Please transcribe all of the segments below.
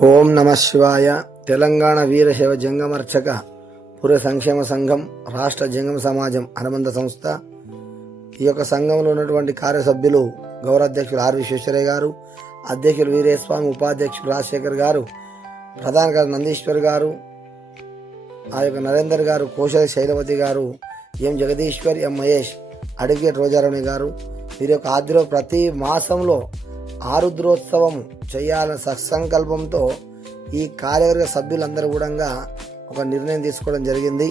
ఓం నమ శివాయ. తెలంగాణ వీరశైవ జంగమర్చక పుర సంక్షేమ సంఘం రాష్ట్ర జంగమ సమాజం అనుబంధ సంస్థ. ఈ యొక్క సంఘంలో ఉన్నటువంటి కార్యసభ్యులు గౌరవాధ్యక్షులు ఆర్ విశ్వేశ్వరయ్య గారు అధ్యక్షులు వీరేస్వామి ఉపాధ్యక్షులు రాజశేఖర్ గారు ప్రధాన గారు నందీశ్వర్ గారు ఆ యొక్క నరేందర్ గారు కోశల శైలవతి గారు M Jagadishwar M Mahesh advocate Rojarani గారు. వీరి యొక్క ఆధ్వర్యంలో ప్రతి మాసంలో ఆరుద్రోత్సవం చేయాలని సత్సంకల్పంతో ఈ కార్యవర్గ సభ్యులందరూ కూడా ఒక నిర్ణయం తీసుకోవడం జరిగింది.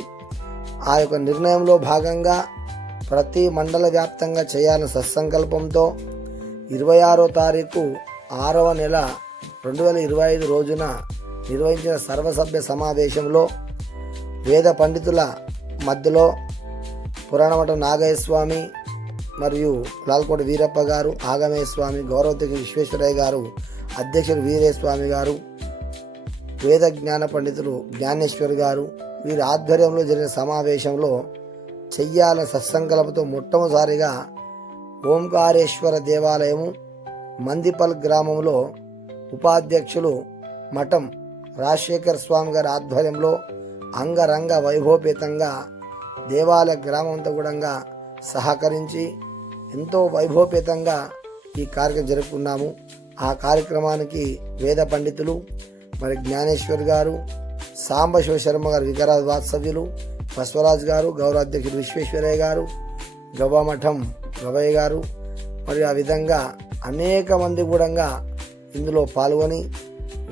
ఆ యొక్క నిర్ణయంలో భాగంగా ప్రతి మండల వ్యాప్తంగా చేయాలని సత్సంకల్పంతో ఇరవై ఆరో తారీఖు ఆరవ నెల రెండు వేల ఇరవై ఐదు రోజున నిర్వహించిన సర్వసభ్య సమావేశంలో వేద పండితుల మధ్యలో పురాణమఠ నాగయ్య స్వామి మరియు లాల్కోట వీరప్ప గారు ఆగమయ్య స్వామి గౌరవతికి విశ్వేశ్వరయ్య గారు అధ్యక్షుడు వీరేస్వామి గారు వేద జ్ఞాన పండితులు జ్ఞానేశ్వర్ గారు. వీరి ఆధ్వర్యంలో జరిగిన సమావేశంలో చెయ్యాల సత్సంకల్పతో మొట్టమొదటిసారిగా ఓంకారేశ్వర దేవాలయము మందిపల్ గ్రామంలో ఉపాధ్యక్షులు మఠం రాజశేఖర్ స్వామి గారి ఆధ్వర్యంలో అంగరంగ వైభవపేతంగా దేవాలయ గ్రామంతో కూడా సహకరించి ఎంతో వైభవపేతంగా ఈ కార్యక్రమం జరుపుకున్నాము. ఆ కార్యక్రమానికి వేద పండితులు మరి జ్ఞానేశ్వర్ గారు సాంబ శివశర్మ గారు వికారాజ్ వాత్సవ్యులు బస్వరాజ్ గారు గౌరవాధ్యక్షుడు విశ్వేశ్వరయ్య గారు గవామఠం గవయ్య గారు మరియు ఆ విధంగా అనేక మంది కూడా ఇందులో పాల్గొని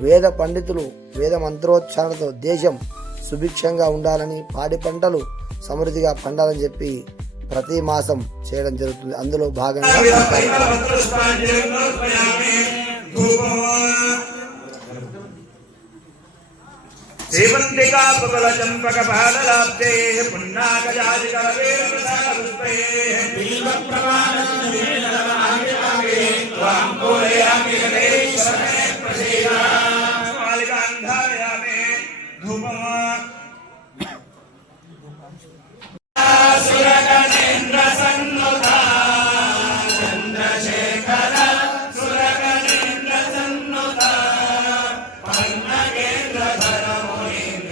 వేద పండితులు వేద మంత్రోచ్చారణతో దేశం సుభిక్షంగా ఉండాలని పాడి పంటలు సమృద్ధిగా పండాలని చెప్పి ప్రతి మాసం చేయడం జరుగుతుంది అందులో భాగంగా ఈ కార్యక్రమం సేవంతికా పుగల చంపక బాలలాప్తే పున్నాగజాజికరవేరుపుష్పే ప్రమాణ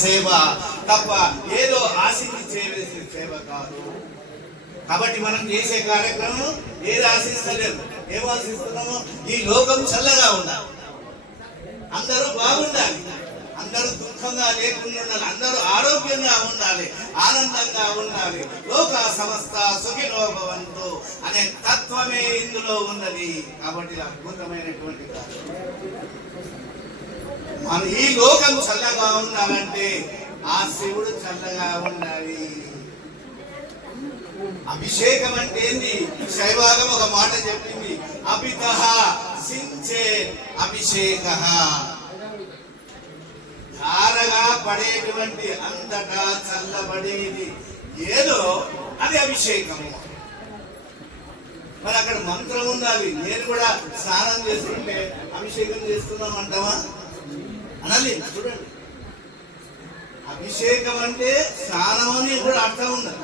సేవ తప్ప ఏదో ఆశించి చేయవలసిన సేవ కాదు. కాబట్టి మనం చేసే కార్యక్రమం ఏది ఆశిస్తలేదు ఏం ఆశిస్తున్నాము ఈ లోకం చల్లగా ఉండాలి. అందరూ బాగుండాలి. అందరూ దుఃఖంగా లేకుండా ఉండాలి. అందరూ ఆరోగ్యంగా ఉండాలి. ఆనందంగా ఉండాలి. లోక సమస్త సుఖిలోభవంతు అనే తత్వమే ఇందులో ఉన్నది. కాబట్టి అద్భుతమైనటువంటి కార్యక్రమం మన ఈ లోకం చల్లగా ఉండాలంటే ఆ శివుడు చల్లగా ఉండాలి. అభిషేకం అంటే ఏంది? శైవాగం ఒక మాట చెప్పింది. అభిత సించే అభిషేక. ధారగా పడేటువంటి అంతటా చల్లబడేది ఏదో అది అభిషేకము. మరి అక్కడ మంత్రం ఉండాలి. నేను కూడా స్నానం చేస్తుంటే అభిషేకం చేస్తున్నాం అంటావా అనాలి చూడండి. అభిషేకం అంటే స్నానం అని కూడా అర్థం ఉన్నది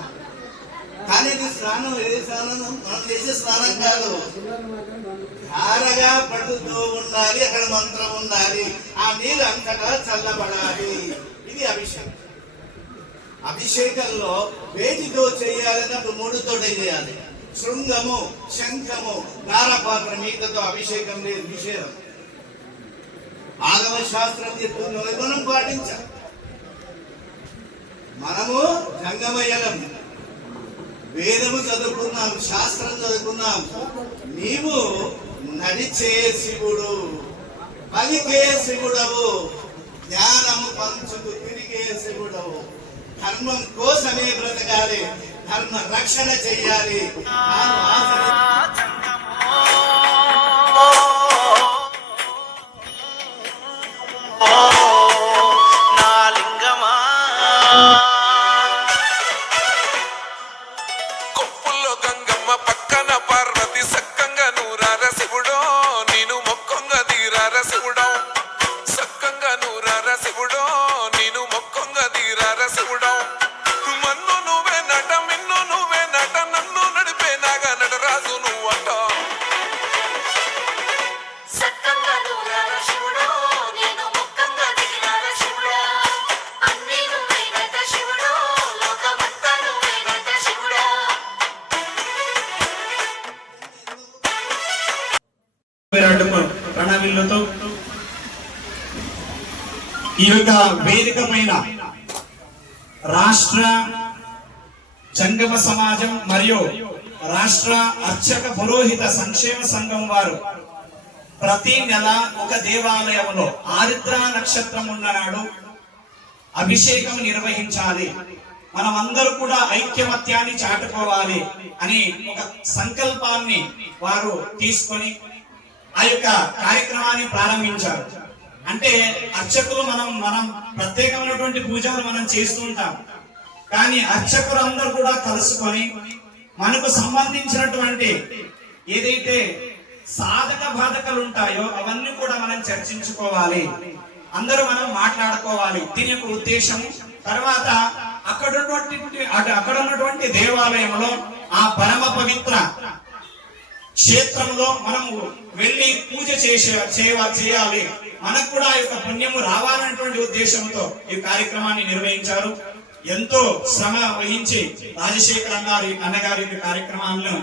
కానీ అది స్నానం ఏ స్నానం మనం చేసే స్నానం కాదు. ధారగా పడుతూ ఉండాలి అక్కడ మంత్రం ఉండాలి. ఆ నీరు అంతటా చల్లబడాలి. ఇది అభిషేకం. అభిషేకంలో వేటితో చేయాలన్నప్పుడు మూడుతో చేయాలి. శృంగము శంఖము నారపాత్ర మీదతో అభిషేకం లేదు నిషేధం. ఆగమ శాస్త్రం చెప్తుంది మనం పాటించాలి మనము జంగమయ్యలం. వేదము చదువుకున్నాం శాస్త్రం చదువుకున్నాం. నీవు నడిచే శివుడు పలికే శివుడవు. జ్ఞానము పంచుకు తిరిగే శివుడవు. ధర్మం కోసమే బ్రతకాలి. ధర్మ రక్షణ చెయ్యాలి విరాట్ ప్రణవిల్లుతో ఈ యొక్క వేదికమైన రాష్ట్ర జంగమ సమాజం మరియు రాష్ట్ర అర్చక పురోహిత సంక్షేమ సంఘం వారు ప్రతి నెల ఒక దేవాలయంలో ఆరిద్ర నక్షత్రం ఉన్ననాడు అభిషేకం నిర్వహించాలి. మనం కూడా ఐక్యమత్యాన్ని చాటుకోవాలి అని ఒక సంకల్పాన్ని వారు తీసుకొని ఆ యొక్క కార్యక్రమాన్ని ప్రారంభించారు. అంటే అర్చకులు మనం మనం ప్రత్యేకమైనటువంటి పూజలు మనం చేస్తూ ఉంటాం. కానీ అర్చకులందరూ కూడా కలుసుకొని మనకు సంబంధించినటువంటి ఏదైతే సాధక బాధకలు ఉంటాయో అవన్నీ కూడా మనం చర్చించుకోవాలి. అందరూ మనం మాట్లాడుకోవాలి. దీని యొక్క ఉద్దేశం తర్వాత అక్కడ ఉన్నటువంటి అటు- అక్కడ ఉన్నటువంటి దేవాలయంలో ఆ పరమ పవిత్ర క్షేత్రంలో మనము వెళ్ళి పూజ చేసే సేవా చేయాలి. మనకు కూడా ఆ యొక్క పుణ్యము రావాలన్నటువంటి ఉద్దేశంతో ఈ కార్యక్రమాన్ని నిర్వహించారు. ఎంతో శ్రమ వహించి రాజశేఖర్ గారి అన్నగారి యొక్క కార్యక్రమాలను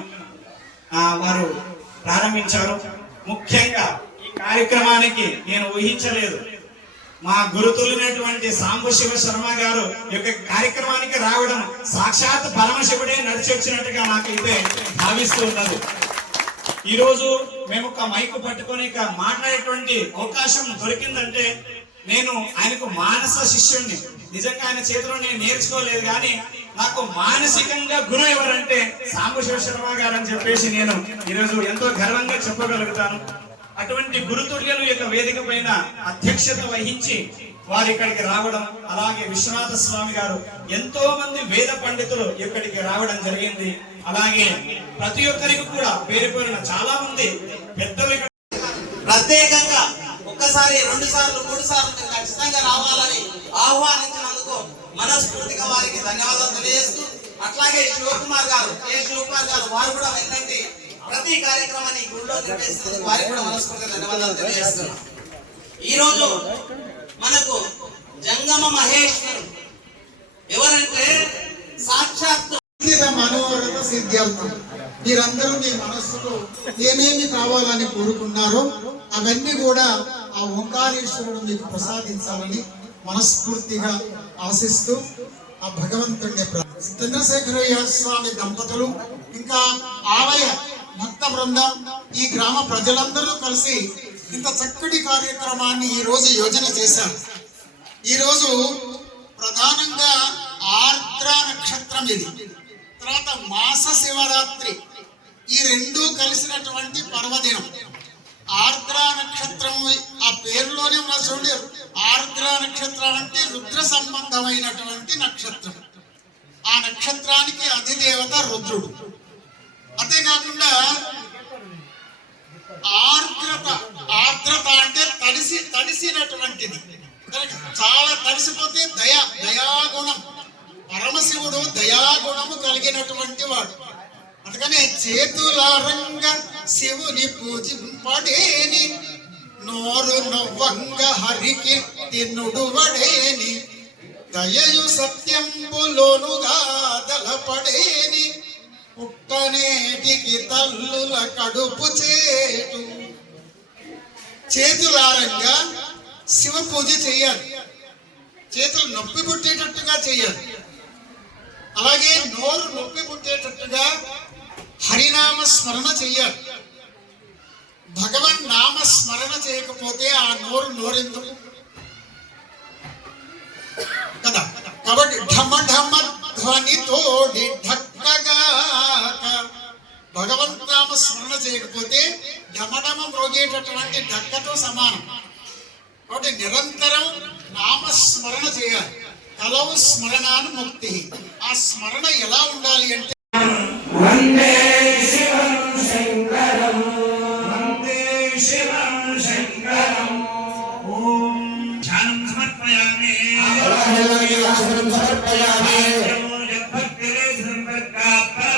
ఆ, వారు ప్రారంభించారు. ముఖ్యంగా ఈ కార్యక్రమానికి నేను ఊహించలేదు. మా గురుతులైనటువంటి సాంబ శివ శర్మ గారు యొక్క కార్యక్రమానికి రావడం సాక్షాత్ పరమశివుడే నడిచి వచ్చినట్టుగా నాకైతే భావిస్తూ ఉన్నది. ఈ రోజు మేము ఒక మైకు పట్టుకొని ఇక మాట్లాడేటువంటి అవకాశం దొరికిందంటే నేను ఆయనకు మానస శిష్యుణ్ణి. నిజంగా ఆయన చేతిలో నేను నేర్చుకోలేదు కానీ నాకు మానసికంగా గురువు ఎవరంటే సాంబశివ శర్మ గారు అని చెప్పేసి నేను ఈరోజు ఎంతో గర్వంగా చెప్పగలుగుతాను. అటువంటి గురుతుర్యలు యొక్క వేదిక పైన అధ్యక్షత వహించి వారు ఇక్కడికి రావడం అలాగే విశ్వనాథ స్వామి గారు ఎంతో మంది వేద పండితులు ఇక్కడికి రావడం జరిగింది. అలాగే ప్రతి ఒక్కరికి కూడా పేరుపోయిన చాలా మంది పెద్దలు ప్రత్యేకంగా ఒక్కసారి రెండు సార్లు మూడు సార్లు ఖచ్చితంగా రావాలని ఆహ్వానించినందుకు మనస్ఫూర్తిగా వారికి ధన్యవాదాలు తెలియజేస్తూ అట్లాగే శివకుమార్ గారు ఏ శివకుమార్ గారు వారు కూడా వెళ్ళండి ప్రతి కార్యక్రమాన్ని గుళ్ళో నిర్వహిస్తున్నందుకు వారికి కూడా మనస్ఫూర్తిగా ధన్యవాదాలు తెలియజేస్తున్నాం ఈ రోజు మనకు జంగమ మహేశ్వరు ఎవరంటే సాక్షాత్తు సంగీత మనోరథ మీరందరూ మీ మనస్సులో ఏమేమి కావాలని కోరుకున్నారో అవన్నీ కూడా ఆ ఓంకారేశ్వరుడు మీకు ప్రసాదించాలని మనస్ఫూర్తిగా ఆశిస్తూ ఆ భగవంతుడిని చంద్రశేఖరయ్య స్వామి దంపతులు ఇంకా ఆలయ భక్త బృందం ఈ గ్రామ ప్రజలందరూ కలిసి ఇంత చక్కటి కార్యక్రమాన్ని ఈ రోజు యోజన చేశారు. ఈ రోజు ప్రధానంగా ఆర్ద్ర నక్షత్రం ఇది. మాస శివరాత్రి. ఈ రెండు కలిసినటువంటి పర్వదినం. ఆర్ద్ర నక్షత్రం ఆ పేరులోనే ఉన్న చూడండి ఆర్ద్ర నక్షత్రం అంటే రుద్ర సంబంధమైనటువంటి నక్షత్రం. ఆ నక్షత్రానికి అధిదేవత రుద్రుడు. అంతేకాకుండా ఆర్ద్రత ఆర్ద్రత అంటే తడిసి తడిసినటువంటిది. చాలా తడిసిపోతే దయ దయాగుణం. పరమశివుడు దయాగుణము కలిగినటువంటి వాడు. అందుకనే చేతులారంగ శివుని పూజింపడేని నోరు నవ్వంగ హరికి నుడువడేని దయయు సత్యంబులోనుగా దలపడేని పుట్టనేటికి తల్లుల కడుపు చేటు. చేతులారంగా శివ పూజ చేయాలి. చేతులు నొప్పి పుట్టేటట్టుగా చేయాలి. అలాగే నోరు నొప్పి పుట్టేటట్టుగా హరినామ స్మరణ చెయ్యాలి. భగవన్ నామ స్మరణ చేయకపోతే ఆ నోరు నోరెందుకు? కదా? కాబట్టి ఢమ ఢమ ధ్వనితో భగవంత్ నామ స్మరణ చేయకపోతే ఢమఢమ మ్రోగేటటువంటి ఢక్కతో సమానం. కాబట్టి నిరంతరం నామస్మరణ చేయాలి. కలవు స్మరణాను ముక్తి స్మరణ ఎలా ఉండాలి అంటే వందే శివం శంకరం. వందే శివం శంకరం. ఓం ధ్యానం సమర్పయామి. సమర్పయామి. భక్తిరే సంపర్కాత్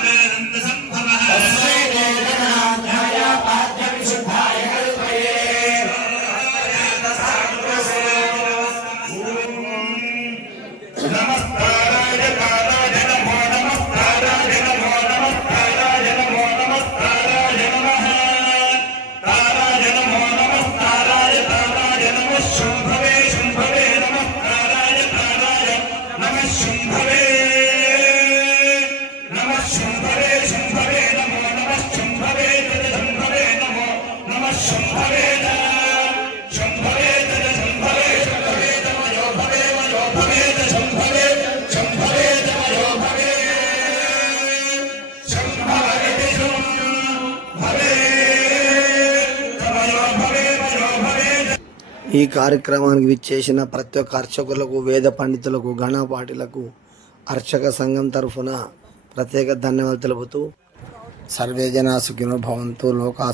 Sweet. ఈ కార్యక్రమానికి విచ్చేసిన ప్రతి ఒక్క అర్చకులకు వేద పండితులకు గణపాఠులకు అర్చక సంఘం తరఫున ప్రత్యేక ధన్యవాదాలు తెలుపుతూ సర్వే జనా సుఖినో భవంతు లోకా